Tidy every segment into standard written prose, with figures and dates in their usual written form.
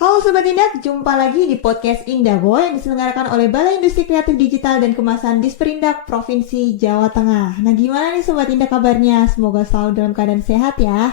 Halo Sobat Indah, jumpa lagi di podcast Indahbo yang diselenggarakan oleh Balai Industri Kreatif Digital dan Kemasan Disperindak Provinsi Jawa Tengah. Nah, gimana nih Sobat Indah kabarnya? Semoga selalu dalam keadaan sehat ya.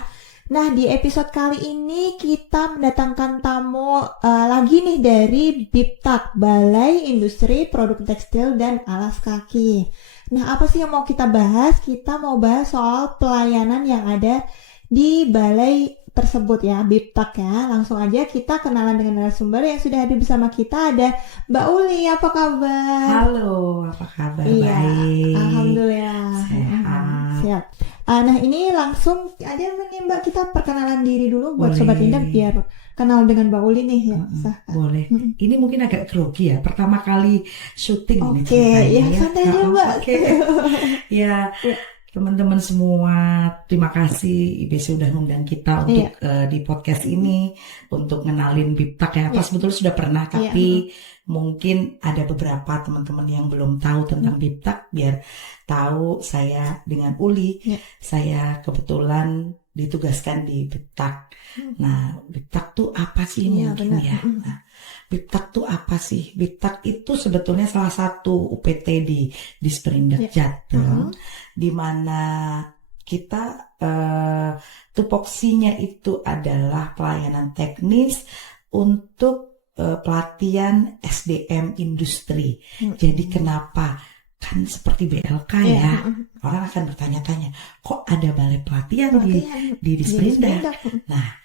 Nah, di episode kali ini kita mendatangkan tamu lagi nih dari BIPTAK, Balai Industri Produk Tekstil dan Alas Kaki. Nah, apa sih yang mau kita bahas? Kita mau bahas soal pelayanan yang ada di balai tersebut ya, BIPTAK ya. Langsung aja kita kenalan dengan narasumber yang sudah hadir bersama kita. Ada Mbak Uli, apa kabar? Halo, apa kabar? Iya, Baik. Alhamdulillah. Sehat. Siap. Nah, ini langsung aja nih Mbak, kita perkenalan diri dulu buat Boleh. Sobat Indah biar kenal dengan Mbak Uli nih ya. Sah. Boleh. Ini mungkin agak grogi ya. Pertama kali syuting ini Oke, ceritanya ya santai aja Mbak. Oke. Ya, teman-teman semua, terima kasih IBC udah ngundang kita untuk di podcast ini untuk ngenalin BIPTAK ya. Apa sebetulnya sudah pernah, tapi mungkin ada beberapa teman-teman yang belum tahu tentang BIPTAK. Biar tahu, saya dengan Uli, saya kebetulan ditugaskan di BIPTAK. Nah, BIPTAK tuh apa sih mungkin benar. ya? Nah, BIPTAK tuh apa sih? BIPTAK itu sebetulnya salah satu UPT di Disperindak Jateng, di mana kita tupoksinya itu adalah pelayanan teknis untuk pelatihan SDM industri. Jadi kenapa? Kan seperti BLK ya, orang akan bertanya-tanya, kok ada balai pelatihan di Disperindak? Nah,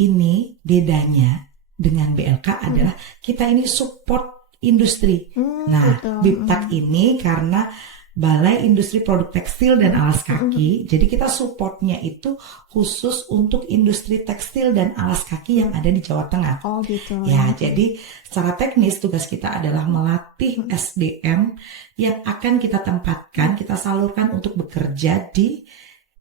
ini bedanya dengan BLK adalah kita ini support industri. Nah, BIPTAK ini karena Balai Industri Produk Tekstil dan Alas Kaki, jadi kita supportnya itu khusus untuk industri tekstil dan alas kaki yang ada di Jawa Tengah. Oh gitu. Ya, jadi secara teknis tugas kita adalah melatih SDM yang akan kita tempatkan, kita salurkan untuk bekerja di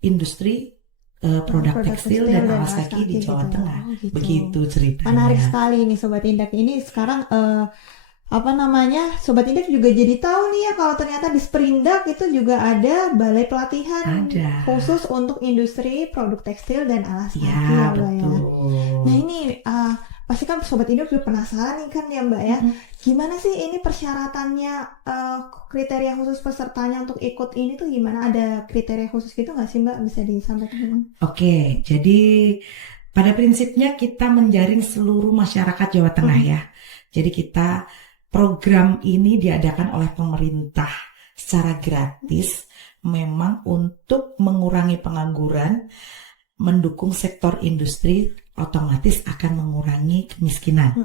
industri produk tekstil dan alas kaki di Jawa Tengah. Oh, gitu. Begitu ceritanya. Menarik sekali nih Sobat Indak. Ini sekarang Sobat Indak juga jadi tahu nih ya kalau ternyata di Disperindak itu juga ada balai pelatihan khusus untuk industri produk tekstil dan alas kaki ya Mbak ya. Nah ini pasti kan Sobat Indak juga penasaran nih kan ya Mbak ya. Gimana sih ini persyaratannya, kriteria khusus pesertanya untuk ikut ini tuh gimana? Ada kriteria khusus gitu nggak sih Mbak? Bisa disampaikan? Oke, jadi pada prinsipnya kita menjaring seluruh masyarakat Jawa Tengah ya. Jadi kita program ini diadakan oleh pemerintah secara gratis, memang untuk mengurangi pengangguran, mendukung sektor industri, otomatis akan mengurangi kemiskinan.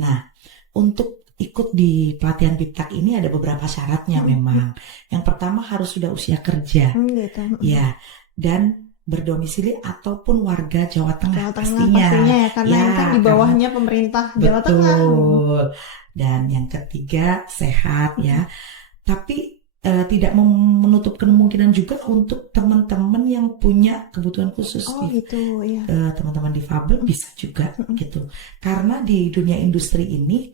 Nah, untuk ikut di pelatihan BIPTAK ini ada beberapa syaratnya memang. Yang pertama harus sudah usia kerja, ya, dan berdomisili ataupun warga Jawa Tengah pastinya ya, karena yang kan di bawahnya pemerintah Jawa Tengah. Betul. Dan yang ketiga sehat ya. Tapi tidak menutup kemungkinan juga untuk teman-teman yang punya kebutuhan khusus. Gitu ya. Teman-teman difabel bisa juga gitu. Karena di dunia industri ini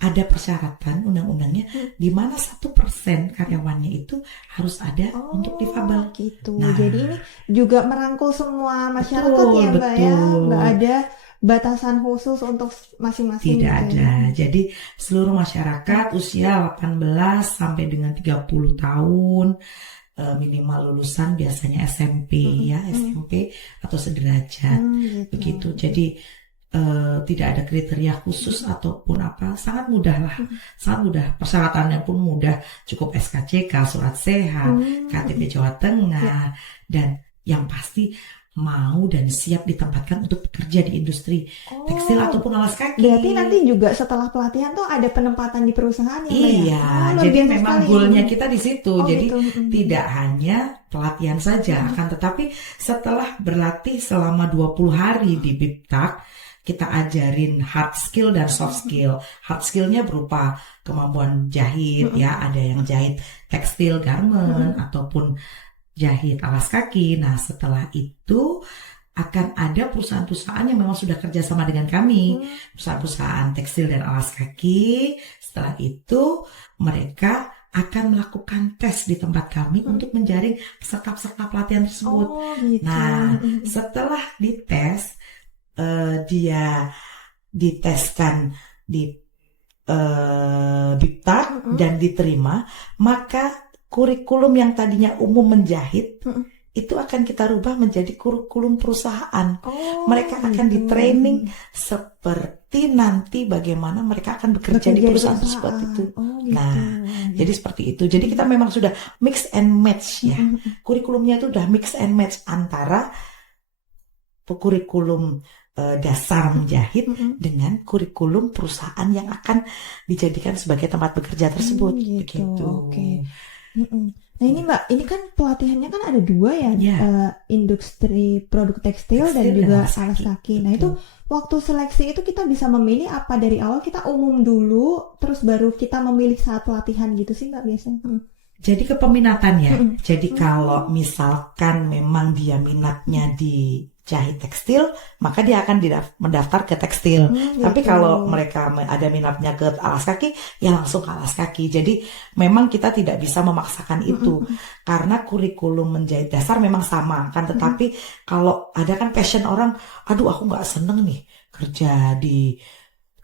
ada persyaratan undang-undangnya di mana 1% karyawannya itu harus ada untuk difabel. Gitu. Nah, jadi ini juga merangkul semua masyarakat ya Mbak ya. Nggak ada batasan khusus untuk masing-masing. Tidak ada. Jadi seluruh masyarakat usia 18 sampai dengan 30 tahun, minimal lulusan biasanya SMP ya, SMP atau sederajat. Begitu. Jadi tidak ada kriteria khusus ataupun apa, sangat mudah lah, sangat mudah. Persyaratannya pun mudah, cukup SKCK, surat sehat, KTP Jawa Tengah, dan yang pasti mau dan siap ditempatkan untuk bekerja di industri tekstil ataupun alas kaki. Berarti nanti juga setelah pelatihan tuh ada penempatan di perusahaan ya? Iya, jadi memang goalnya kita di situ. Jadi tidak hanya pelatihan saja, akan tetapi setelah berlatih selama 20 hari di BIPTAK, kita ajarin hard skill dan soft skill. Hard skillnya berupa kemampuan jahit ya, ada yang jahit tekstil garment ataupun jahit alas kaki. Nah, setelah itu akan ada perusahaan-perusahaan yang memang sudah kerjasama dengan kami, perusahaan-perusahaan tekstil dan alas kaki. Setelah itu mereka akan melakukan tes di tempat kami untuk menjaring peserta-peserta pelatihan tersebut. Nah, setelah dites dia diteskan di BIPTAK dan diterima, maka kurikulum yang tadinya umum menjahit itu akan kita rubah menjadi kurikulum perusahaan. Mereka akan di-training seperti nanti bagaimana mereka akan bekerja di perusahaan tersebut itu. Nah, jadi seperti itu. Jadi kita memang sudah mix and match ya. Kurikulumnya itu udah mix and match antara kurikulum dasar menjahit dengan kurikulum perusahaan yang akan dijadikan sebagai tempat bekerja tersebut. Begitu. Oke. Nah ini Mbak, ini kan pelatihannya kan ada 2 ya, industri produk tekstil dan juga alas kaki. Nah itu waktu seleksi itu kita bisa memilih apa dari awal kita umum dulu, terus baru kita memilih saat pelatihan gitu sih Mbak biasanya? Jadi kepeminatannya. Jadi kalau misalkan memang dia minatnya di jahit tekstil, maka dia akan mendaftar ke tekstil. Tapi kalau mereka ada minatnya ke alas kaki, ya langsung ke alas kaki. Jadi memang kita tidak bisa memaksakan itu, karena kurikulum menjahit dasar memang sama kan. Tetapi kalau ada kan passion orang, aduh aku nggak seneng nih kerja di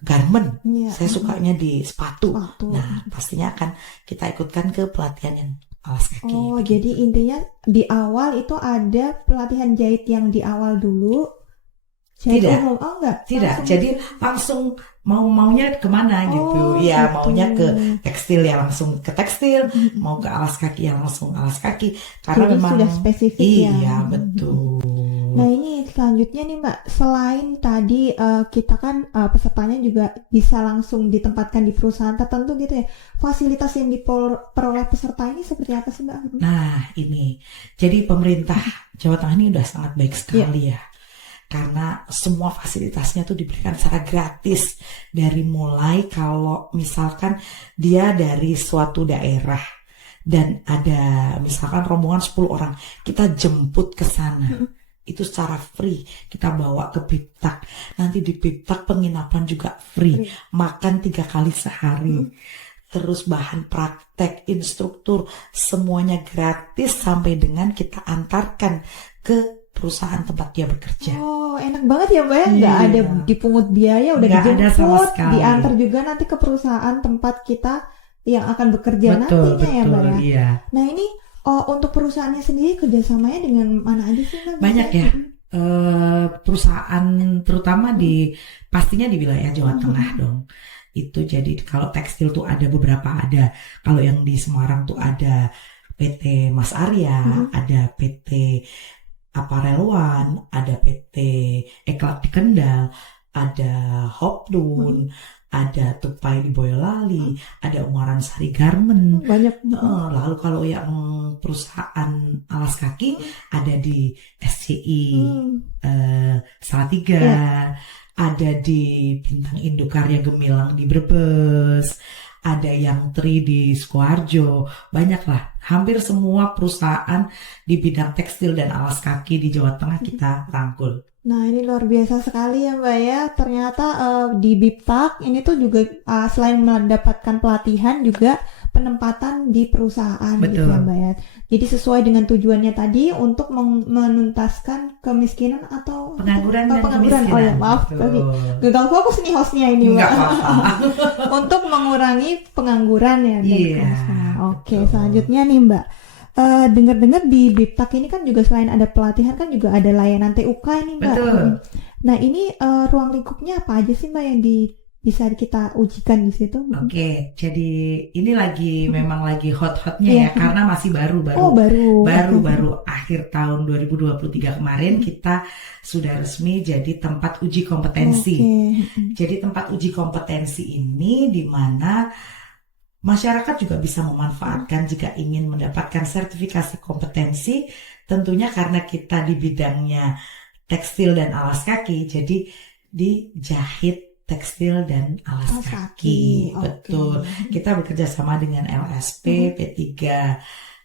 garment, saya sukanya di sepatu. Nah pastinya akan kita ikutkan ke pelatihan yang alas kaki. Jadi intinya di awal itu ada pelatihan jahit yang di awal dulu. Tidak. Enggak. Tidak. Jadi langsung maunya kemana gitu. Ya maunya ke tekstil ya langsung ke tekstil, mau ke alas kaki ya langsung alas kaki. Karena jadi memang sudah spesifik ya. Iya betul. Nah ini selanjutnya nih Mbak, selain tadi kita kan pesertanya juga bisa langsung ditempatkan di perusahaan tertentu gitu ya. Fasilitas yang diperoleh peserta ini seperti apa sih Mbak? Nah ini, jadi pemerintah Jawa Tengah ini udah sangat baik sekali ya. Karena semua fasilitasnya tuh diberikan secara gratis. Dari mulai kalau misalkan dia dari suatu daerah dan ada misalkan rombongan 10 orang, kita jemput ke sana. Itu secara free, kita bawa ke BIPTAK. Nanti di BIPTAK penginapan juga free. Makan 3 kali sehari. Terus bahan praktek, instruktur, semuanya gratis sampai dengan kita antarkan ke perusahaan tempat dia bekerja. Enak banget ya Mbak ya, nggak ada dipungut biaya, udah dijemput, diantar juga nanti ke perusahaan tempat kita yang akan bekerja nantinya ya Mbak ya. Iya. Nah ini untuk perusahaannya sendiri kerjasamanya dengan mana aja sih Mbak? Banyak ya. Perusahaan terutama pastinya di wilayah Jawa Tengah dong. Itu jadi kalau tekstil tuh ada beberapa, ada kalau yang di Semarang tuh ada PT Mas Arya, ada PT Apparel One, ada PT Eklat di Kendal, ada Hopdun, ada Tupai di Boyolali, ada Ungaran Sari Garment. Banyak. Lalu kalau yang perusahaan alas kaki ada di SCI Salatiga, ada di Bintang Indokarya Gemilang di Brebes, ada yang Tri di Sukoharjo, banyak lah. Hampir semua perusahaan di bidang tekstil dan alas kaki di Jawa Tengah kita rangkul. Nah ini luar biasa sekali ya Mbak ya. Ternyata di BIPTAK ini tuh juga selain mendapatkan pelatihan juga penempatan di perusahaan. Betul. Gitu ya Mbak ya. Jadi sesuai dengan tujuannya tadi untuk menuntaskan kemiskinan atau pengangguran dan pengangguran. kemiskinan. Oh ya maaf, gagal fokus nih hostnya ini Mbak. Untuk mengurangi pengangguran ya dan kemiskinan. Oke, selanjutnya nih Mbak. Dengar-dengar di BIPTAK ini kan juga selain ada pelatihan kan juga ada layanan TUK ini Mbak. Betul. Nah ini ruang lingkupnya apa aja sih Mbak yang bisa kita ujikan di situ? Oke, jadi ini memang lagi hot-hotnya ya karena masih baru akhir tahun 2023 kemarin kita sudah resmi jadi tempat uji kompetensi. Jadi tempat uji kompetensi ini di mana masyarakat juga bisa memanfaatkan jika ingin mendapatkan sertifikasi kompetensi, tentunya karena kita di bidangnya tekstil dan alas kaki, jadi dijahit tekstil dan alas kaki. Betul. Kita bekerja sama dengan LSP P3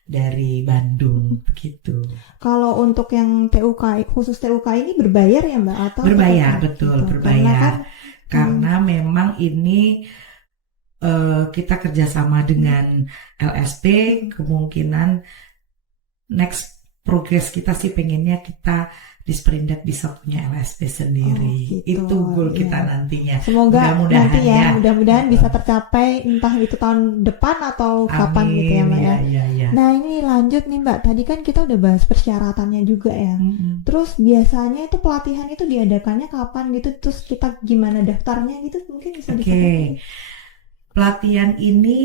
dari Bandung begitu. Kalau untuk yang TUK khusus TUK ini berbayar ya Mbak atau berbayar? Betul, berbayar. Karena memang ini kita kerjasama dengan LSP, kemungkinan next progress kita sih pengennya kita Disperindak bisa punya LSP sendiri. gitu. Itu goal Iya. kita nantinya. Semoga Mudah-mudahan nanti ya, ya. mudah-mudahan bisa tercapai entah itu tahun depan atau kapan gitu ya Mbak ya. Iya. Nah ini lanjut nih Mbak, tadi kan kita udah bahas persyaratannya juga ya. Terus biasanya itu pelatihan itu diadakannya kapan gitu, terus kita gimana daftarnya gitu, mungkin bisa Oke. disampaikan. Pelatihan ini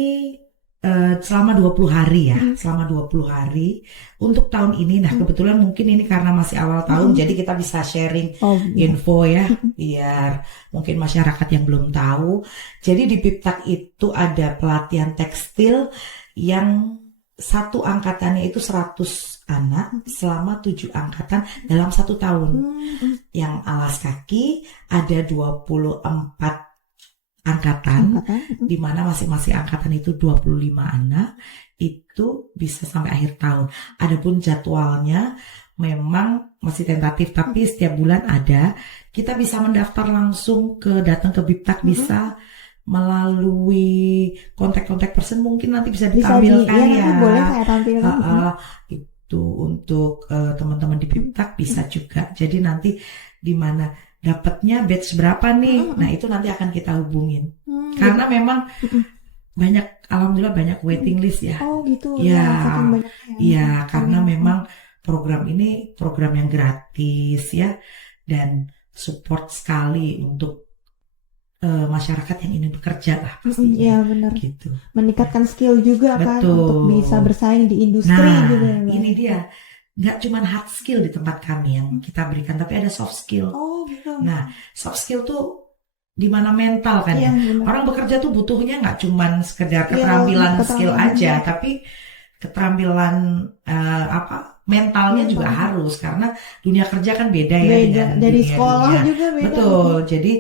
selama 20 hari ya, selama 20 hari untuk tahun ini. Nah, kebetulan mungkin ini karena masih awal tahun, jadi kita bisa sharing info ya, biar mungkin masyarakat yang belum tahu. Jadi di Biptak itu ada pelatihan tekstil yang satu angkatannya itu 100 anak selama 7 angkatan dalam 1 tahun. Yang alas kaki ada 24 angkatan, di mana masing-masing angkatan itu 25 anak, itu bisa sampai akhir tahun. Adapun jadwalnya memang masih tentatif, tapi setiap bulan ada. Kita bisa mendaftar langsung datang ke Biptak, bisa melalui kontak-kontak person, mungkin nanti bisa ditampilkan ya. Nanti boleh saya tampilkan. Itu untuk teman-teman di Biptak bisa juga. Jadi nanti di mana dapatnya batch berapa nih? Nah itu nanti akan kita hubungin. Karena memang alhamdulillah banyak waiting list ya. Oh gitu. Iya, karena memang program ini program yang gratis ya, dan support sekali untuk masyarakat yang ingin bekerja lah pastinya. Iya benar. Gitu. Meningkatkan skill juga kan untuk bisa bersaing di industri juga. Nah ini dia. Nggak cuma hard skill di tempat kami yang kita berikan, tapi ada soft skill. Oh gitu. Nah, soft skill tuh di mana mental kan ya. Orang bekerja tuh butuhnya nggak cuma sekedar keterampilan skill aja, tapi keterampilan mentalnya juga harus, karena dunia kerja kan beda ya dengan dari dunia sekolah juga beda. Betul. Jadi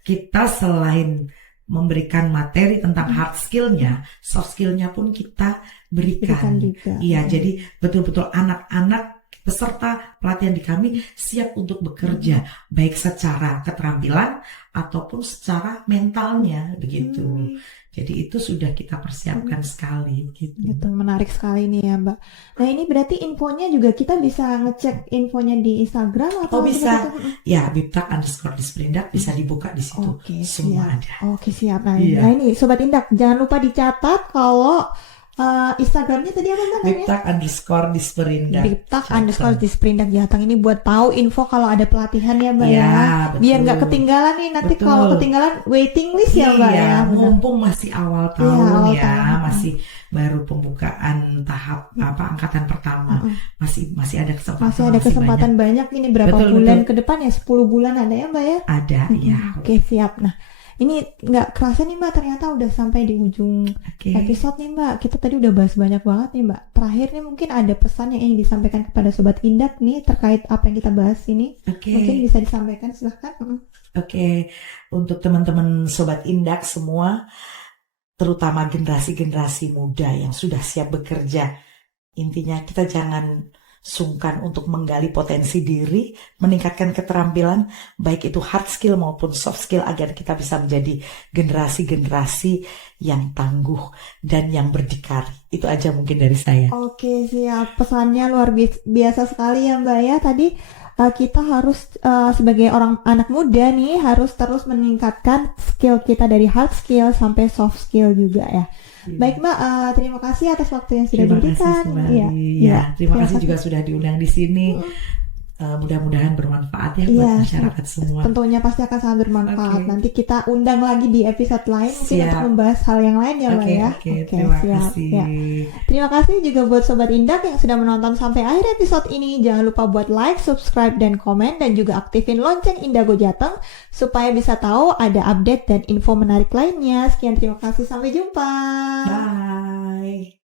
kita selain memberikan materi tentang hard skillnya, soft skillnya pun kita berikan juga. Iya, jadi betul-betul anak-anak peserta pelatihan di kami siap untuk bekerja, baik secara keterampilan ataupun secara mentalnya begitu. Jadi itu sudah kita persiapkan sekali gitu. Gitu, menarik sekali nih ya Mbak. Nah ini berarti infonya juga kita bisa ngecek infonya di Instagram atau bisa? Ya, Biptak_Disperindak bisa dibuka di situ. Semua siap. ada. Oke siap. Nah ini Sobat Indak jangan lupa dicatat kalau Instagramnya tadi apa Mbak? Biptak_Disperindak. Biptak_Disperindak Jateng ini buat tahu info kalau ada pelatihan ya Mbak ya. Biar nggak ketinggalan nih nanti kalau ketinggalan waiting list ya Mbak ya. Mumpung masih awal tahun masih baru pembukaan tahap angkatan pertama. Masih ada kesempatan. Masih ada kesempatan banyak ini berapa bulan ke depan ya? 10 bulan ada ya Mbak ya? Ada ya. Oke siap. Nah ini nggak kerasa nih Mbak, ternyata udah sampai di ujung episode nih Mbak. Kita tadi udah bahas banyak banget nih Mbak. Terakhir nih mungkin ada pesan yang ingin disampaikan kepada Sobat Indak nih terkait apa yang kita bahas ini. Mungkin bisa disampaikan, silahkan. Untuk teman-teman Sobat Indak semua, terutama generasi-generasi muda yang sudah siap bekerja, intinya kita jangan sungkan untuk menggali potensi diri, meningkatkan keterampilan, baik itu hard skill maupun soft skill, agar kita bisa menjadi generasi-generasi yang tangguh dan yang berdikari. Itu aja mungkin dari saya. Oke, siap. Pesannya luar biasa sekali ya Mbak ya. Tadi kita harus sebagai anak muda nih harus terus meningkatkan skill kita dari hard skill sampai soft skill juga ya. Baik Mbak, terima kasih atas waktu yang sudah diberikan. Terima kasih juga sudah diundang di sini. Mudah-mudahan bermanfaat ya buat masyarakat semua. Tentunya pasti akan sangat bermanfaat. Nanti kita undang lagi di episode lain mungkin untuk membahas hal yang lain ya Mbak ya. Terima kasih. Terima kasih juga buat Sobat Indak yang sudah menonton sampai akhir episode ini. Jangan lupa buat like, subscribe, dan komen, dan juga aktifin lonceng Indago Jateng supaya bisa tahu ada update dan info menarik lainnya. Sekian, terima kasih, sampai jumpa. Bye.